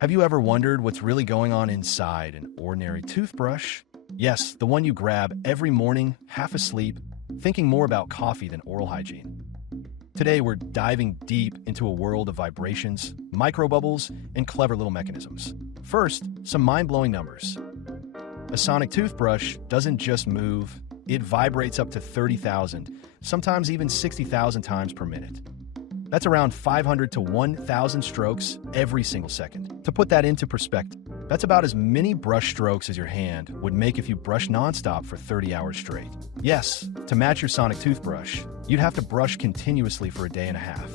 Have you ever wondered what's really going on inside an ordinary toothbrush? Yes, the one you grab every morning, half asleep, thinking more about coffee than oral hygiene. Today, we're diving deep into a world of vibrations, microbubbles, and clever little mechanisms. First, some mind-blowing numbers. A sonic toothbrush doesn't just move, it vibrates up to 30,000, sometimes even 60,000 times per minute. That's around 500 to 1,000 strokes every single second. To put that into perspective, that's about as many brush strokes as your hand would make if you brush nonstop for 30 hours straight. Yes, to match your sonic toothbrush, you'd have to brush continuously for a day and a half.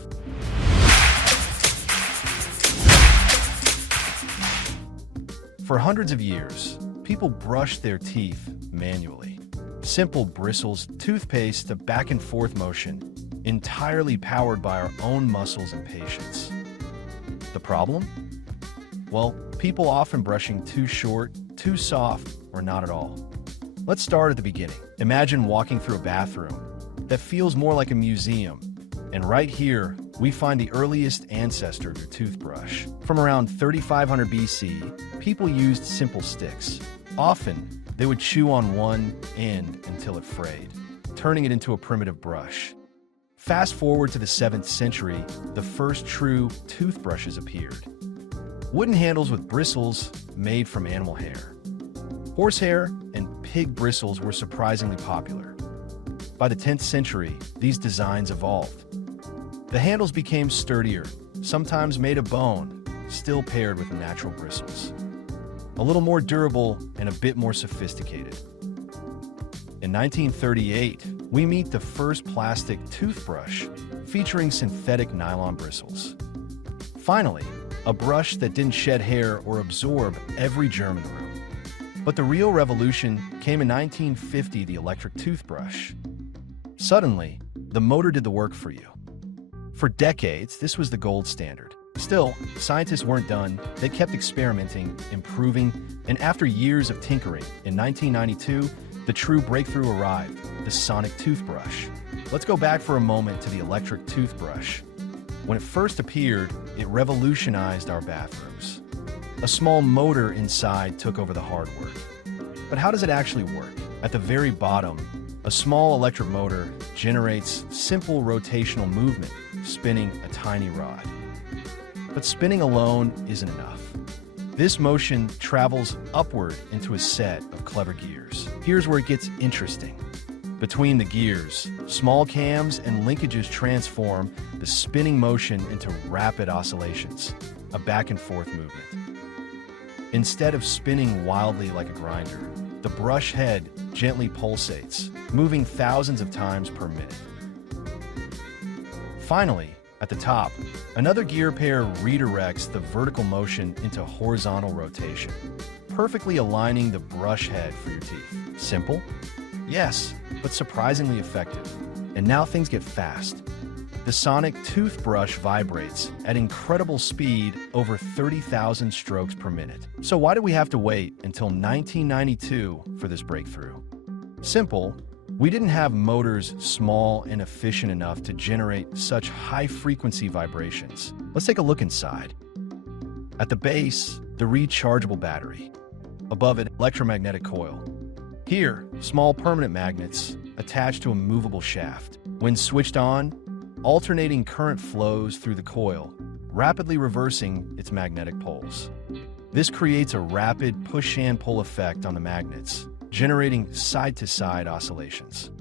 For hundreds of years, people brushed their teeth manually. Simple bristles, toothpaste, the back and forth motion, entirely powered by our own muscles and patience. The problem? Well, people often brushing too short, too soft, or not at all. Let's start at the beginning. Imagine walking through a bathroom that feels more like a museum. And right here, we find the earliest ancestor of your toothbrush. From around 3500 BC, people used simple sticks. Often, they would chew on one end until it frayed, turning it into a primitive brush. Fast forward to the 7th century, the first true toothbrushes appeared. Wooden handles with bristles made from animal hair. Horsehair and pig bristles were surprisingly popular. By the 10th century, these designs evolved. The handles became sturdier, sometimes made of bone, still paired with natural bristles. A little more durable and a bit more sophisticated. In 1938, we meet the first plastic toothbrush featuring synthetic nylon bristles. Finally, a brush that didn't shed hair or absorb every germ in the room. But the real revolution came in 1950, the electric toothbrush. Suddenly, the motor did the work for you. For decades, this was the gold standard. Still, scientists weren't done. They kept experimenting, improving, and after years of tinkering, in 1992, the true breakthrough arrived, the sonic toothbrush. Let's go back for a moment to the electric toothbrush. When it first appeared, it revolutionized our bathrooms. A small motor inside took over the hard work. But how does it actually work? At the very bottom, a small electric motor generates simple rotational movement, spinning a tiny rod. But spinning alone isn't enough. This motion travels upward into a set of clever gears. Here's where it gets interesting. Between the gears, small cams and linkages transform the spinning motion into rapid oscillations, a back and forth movement. Instead of spinning wildly like a grinder, the brush head gently pulsates, moving thousands of times per minute. Finally, at the top, another gear pair redirects the vertical motion into horizontal rotation, perfectly aligning the brush head for your teeth. Simple? Yes, but surprisingly effective. And now things get fast. The sonic toothbrush vibrates at incredible speed, over 30,000 strokes per minute. So why do we have to wait until 1992 for this breakthrough? Simple. We didn't have motors small and efficient enough to generate such high-frequency vibrations. Let's take a look inside. At the base, the rechargeable battery. Above it, electromagnetic coil. Here, small permanent magnets attached to a movable shaft. When switched on, alternating current flows through the coil, rapidly reversing its magnetic poles. This creates a rapid push and pull effect on the magnets, generating side-to-side oscillations.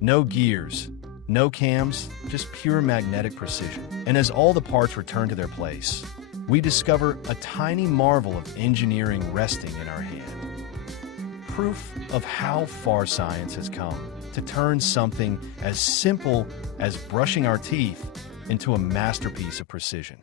No gears, no cams, just pure magnetic precision. And as all the parts return to their place, we discover a tiny marvel of engineering resting in our hand. Proof of how far science has come to turn something as simple as brushing our teeth into a masterpiece of precision.